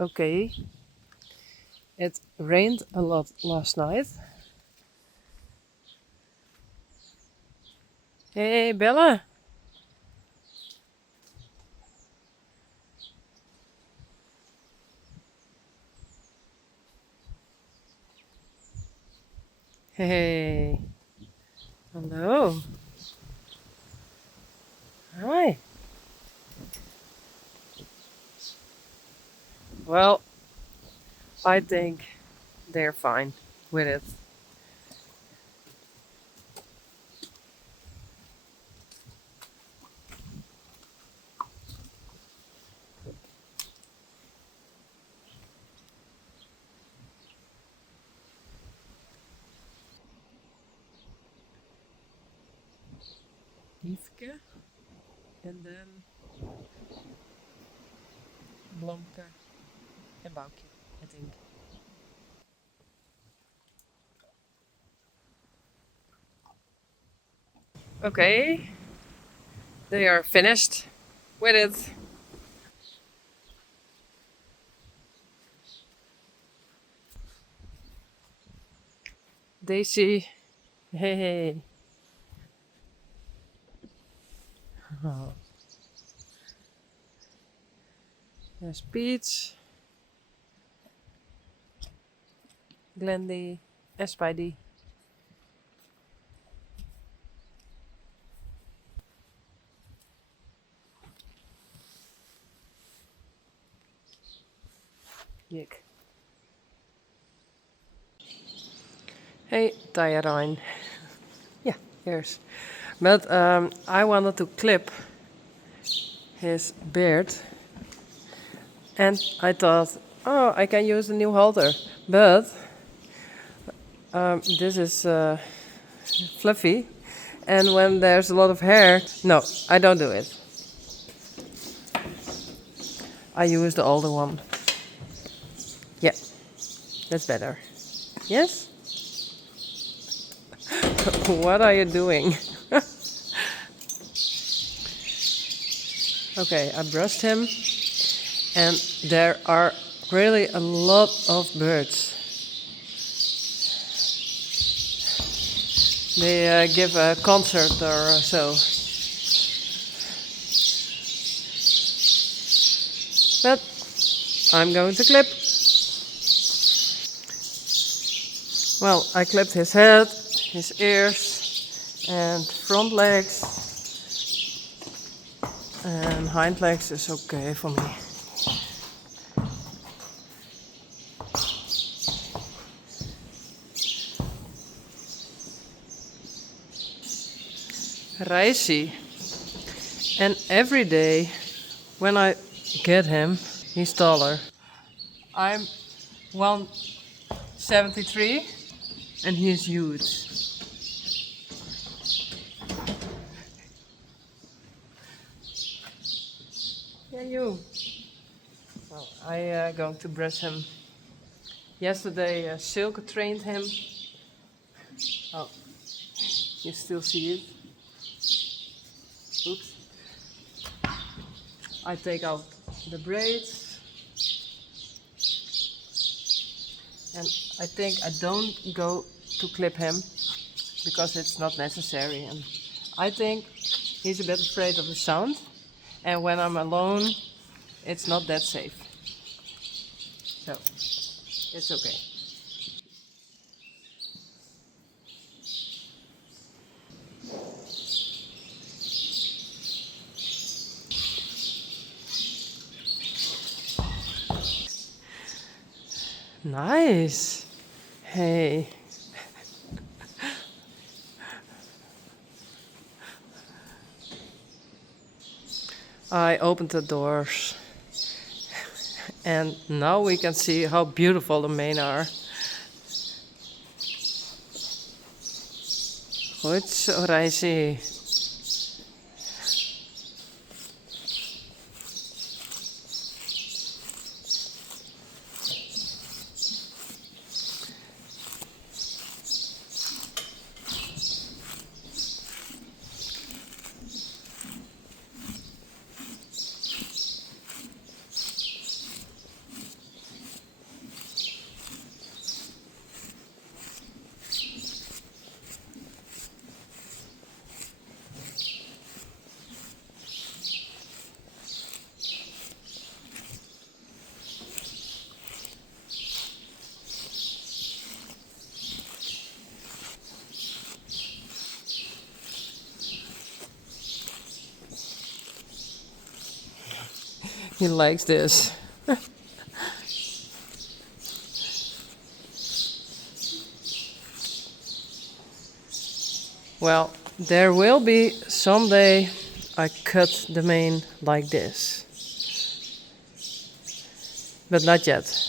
Okay, it rained a lot last night. Hey, Bella. Hey, hello. Hi. Well, I think they're fine with it. Yveske and then Blomke and Boukje, I think. Okay, they are finished with it. Daisy, hey. Oh, there's Peach, Glendy, and Spidey. Yik. Hey, Tayarine. Yeah, here's. But I wanted to clip his beard, and I thought, oh, I can use a new halter. But this is fluffy, and when there's a lot of hair, no, I don't do it. I use the older one. Yeah, that's better. Yes? What are you doing? Okay, I brushed him, and there are really a lot of birds. They give a concert or so. But I'm going to clip. Well, I clipped his head, his ears, and front legs, and hind legs is okay for me. Reisi. And every day when I get him, he's taller. I'm 173 and he's huge. Yeah, you. Well, I going to brush him. Yesterday, Silke trained him. Oh, you still see it? Oops. I take out the braids, and I think I don't go to clip him because it's not necessary. And I think he's a bit afraid of the sound, and when I'm alone, it's not that safe. So it's okay. Nice. Hey. I opened the doors, and now we can see how beautiful the men are. Goed zo, Reisi. He likes this. Well, there will be someday I cut the mane like this, but not yet.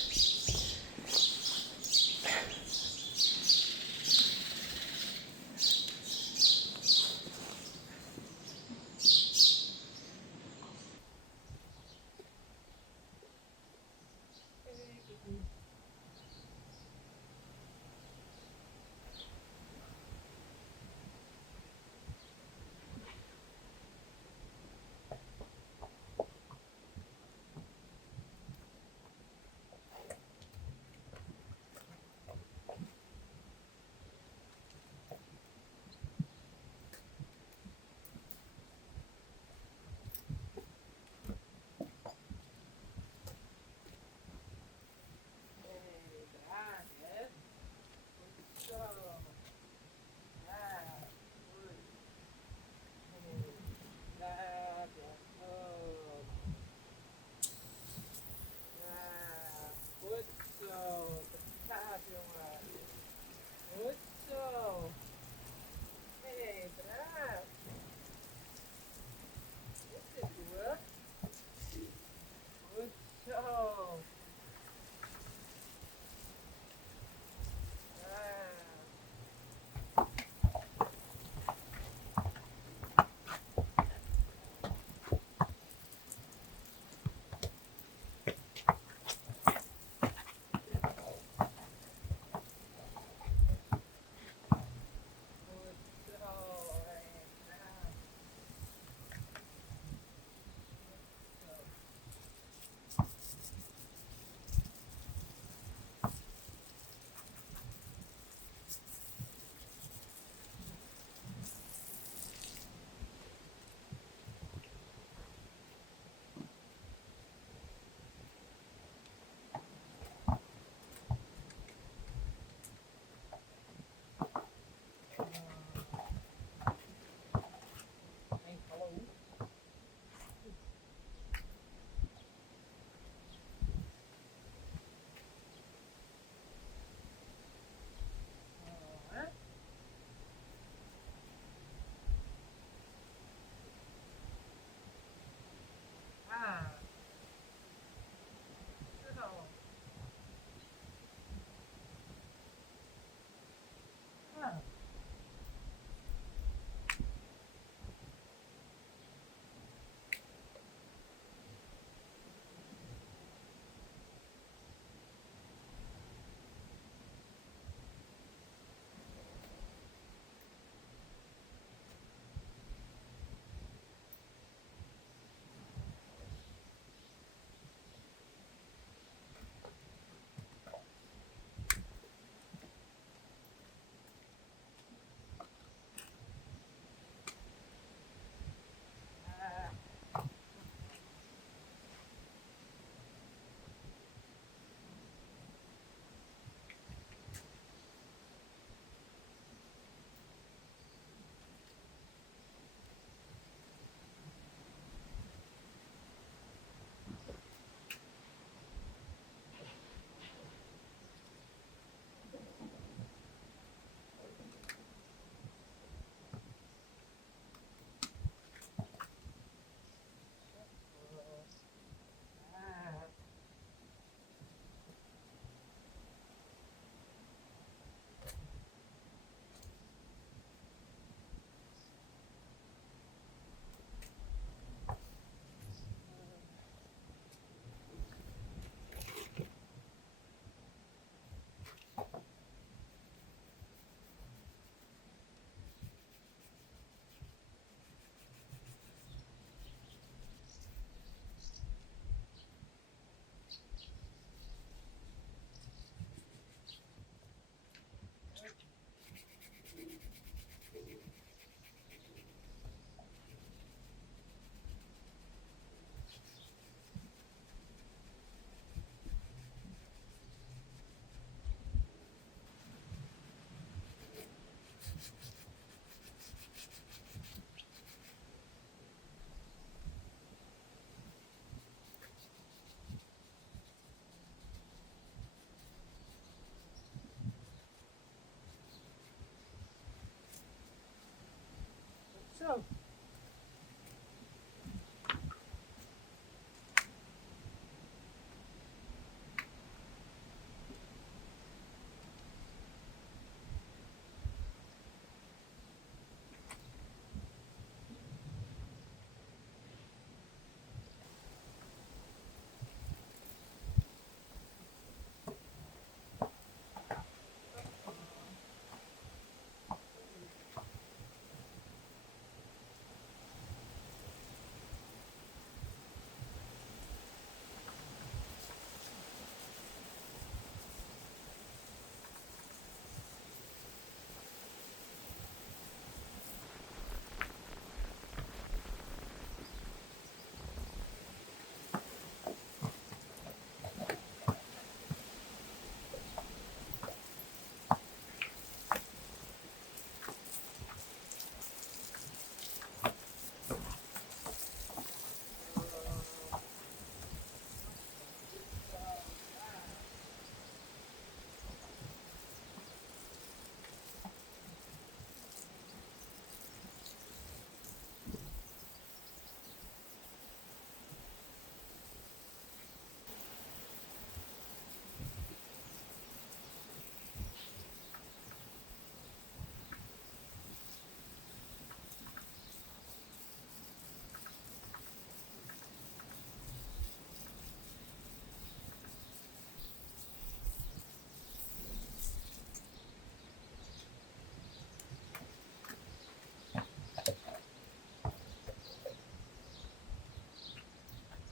Oh.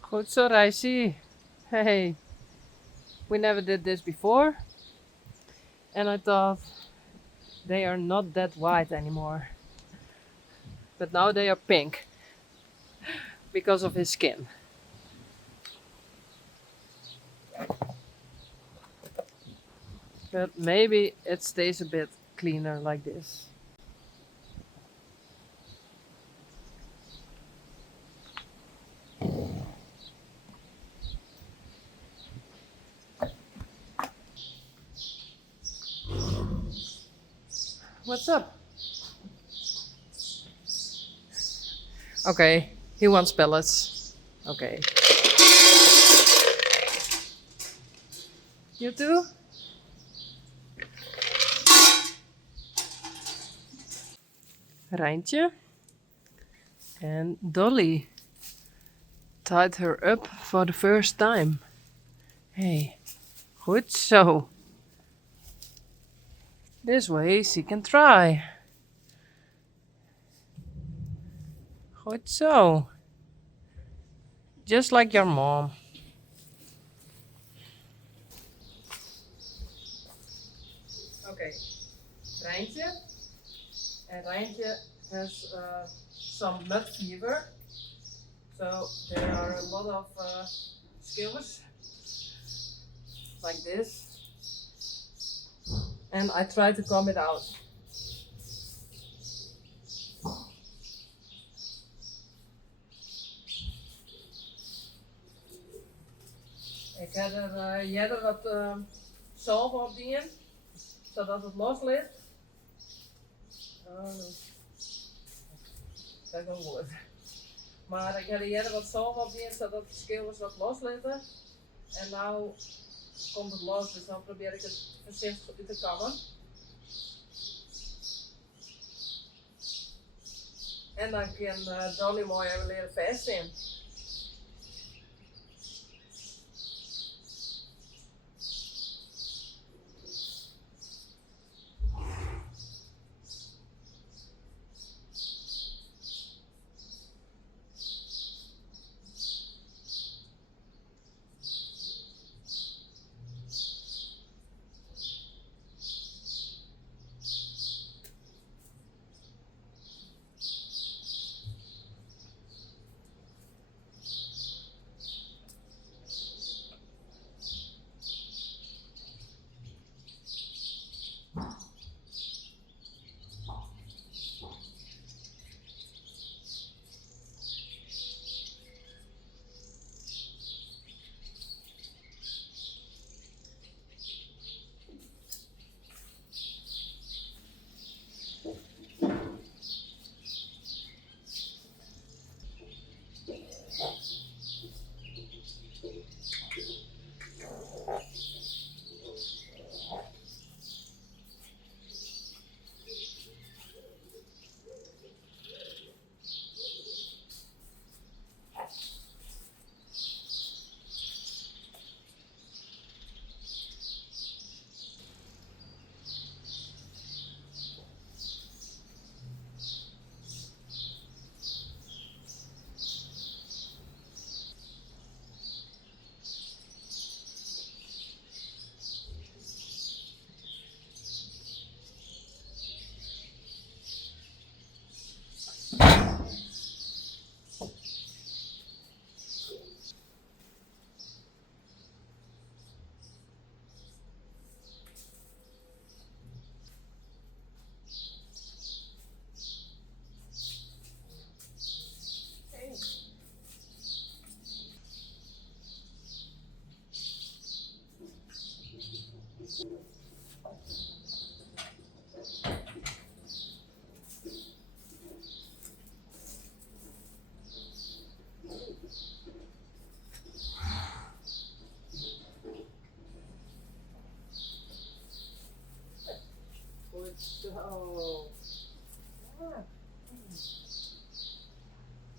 Goed zo, Reisje. Hey, we never did this before, and I thought they are not that white anymore. But now they are pink because of his skin. But maybe it stays a bit cleaner like this. What's up? Okay, he wants pellets. Okay. You too? Rijntje and Dolly tied her up for the first time. Hey, goed zo. This way she can try. Goed zo. Just like your mom. Okay, Rijntje. And Rijntje has some mud fever. So there are a lot of skillers like this. And I try to calm it out. Ik heb er eerder wat zalf op dienen, zodat het los ligt. Dat is wel goed. Maar ik heb er eerder wat zalf op dienen, zodat de skillers wat los liggen. En nu komt het los, dus dan probeer ik het voorzichtig uit te kammen. En dan kan Dolly mooi even leren vesten.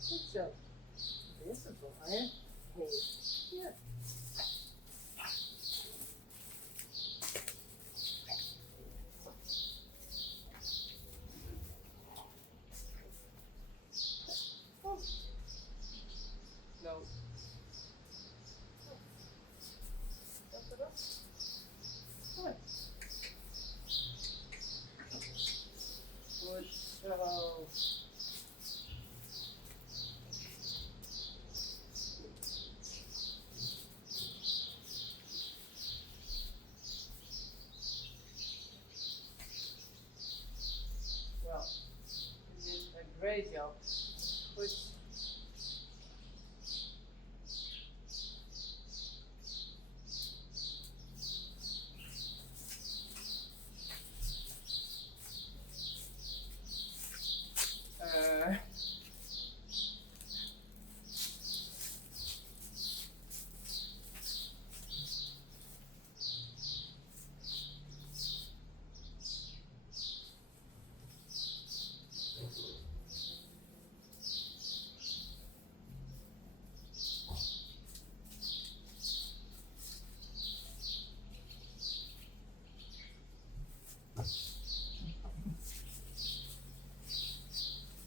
Good job. Visible, eh? Hey. Yeah. Oh. No. Up it up. Good. Good job. Well, you did a great job. Good. Uh,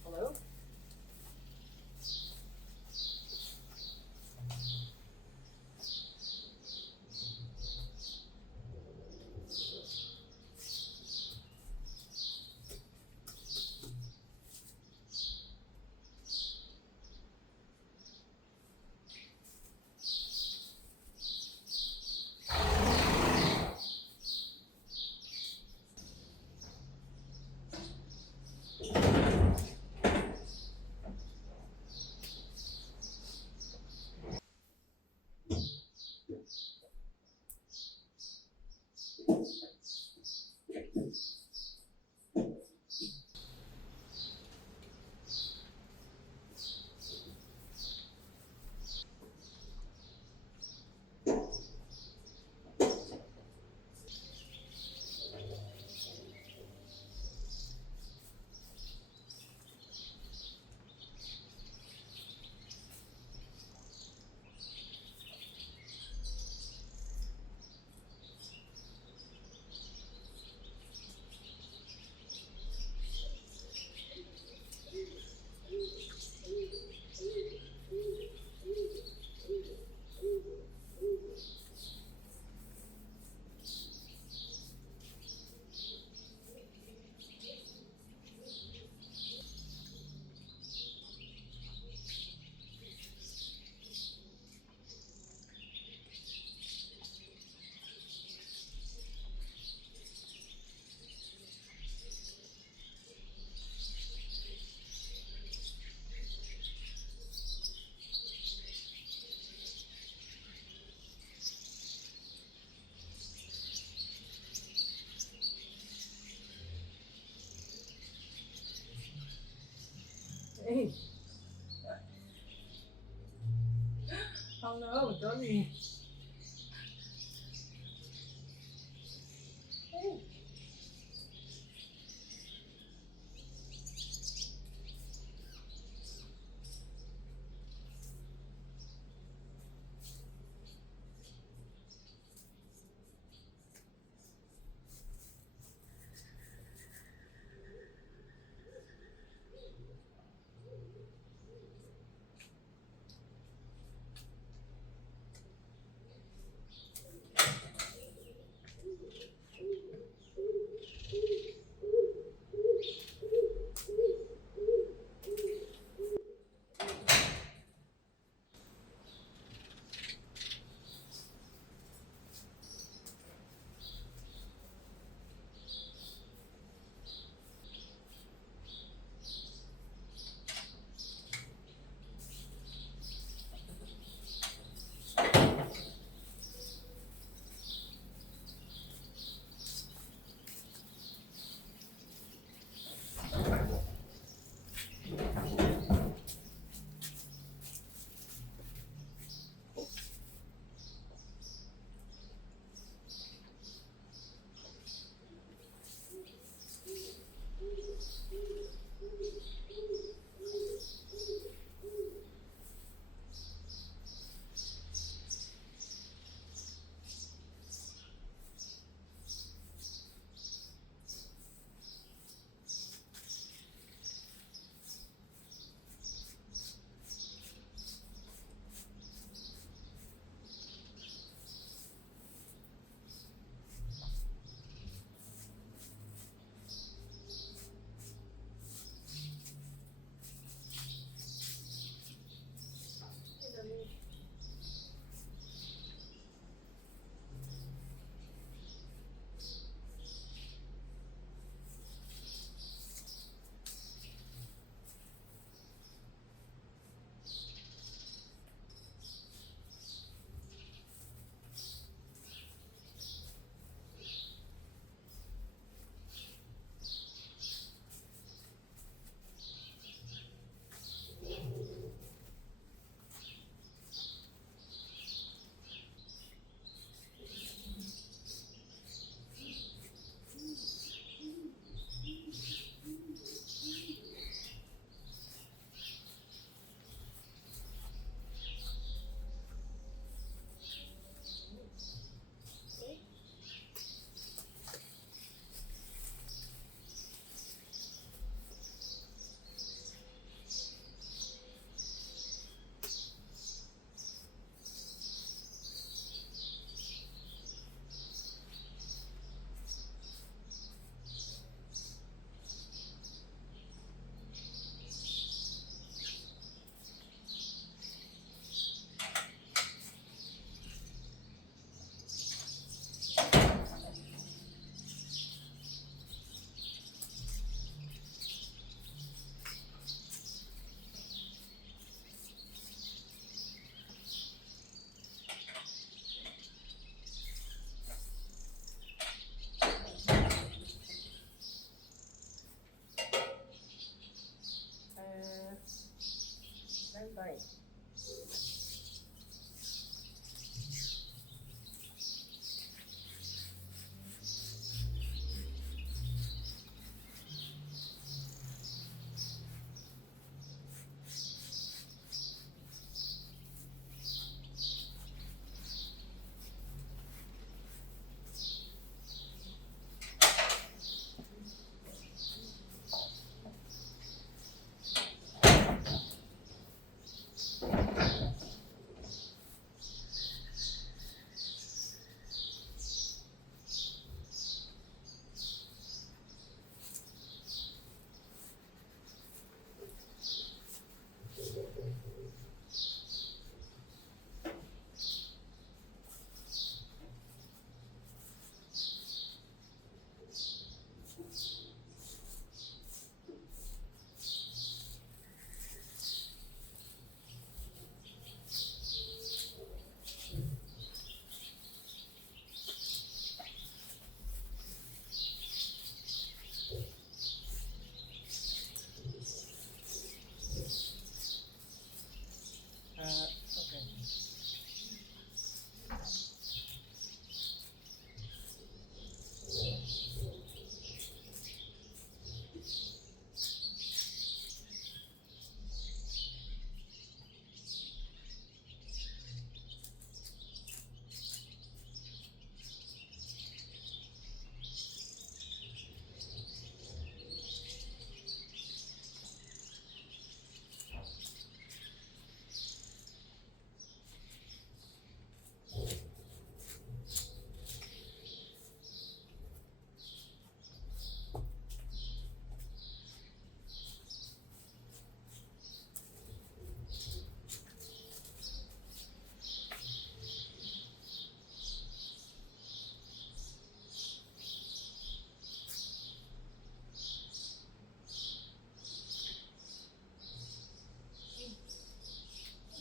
hello? Hey. Oh no, Donnie. Hey. fijn.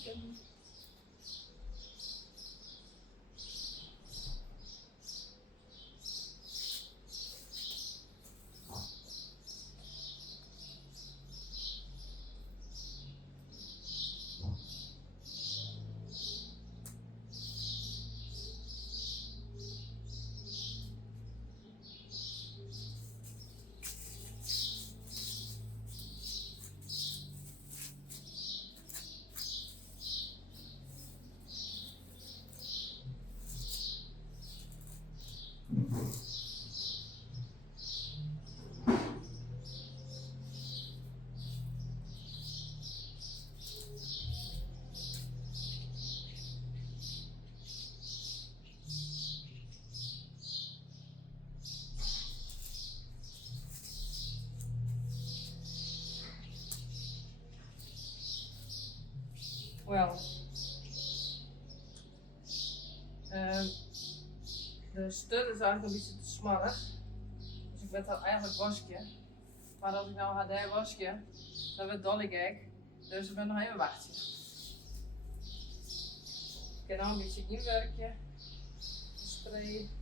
Okay. Well, de stud is eigenlijk een beetje te smallig. Dus ik ben dan eigenlijk wasje. Maar als ik nou ga wasje, dan wordt Dolly gek. Dus ik ben nog even wachten. Ik kan nou een beetje inwerken. Spray.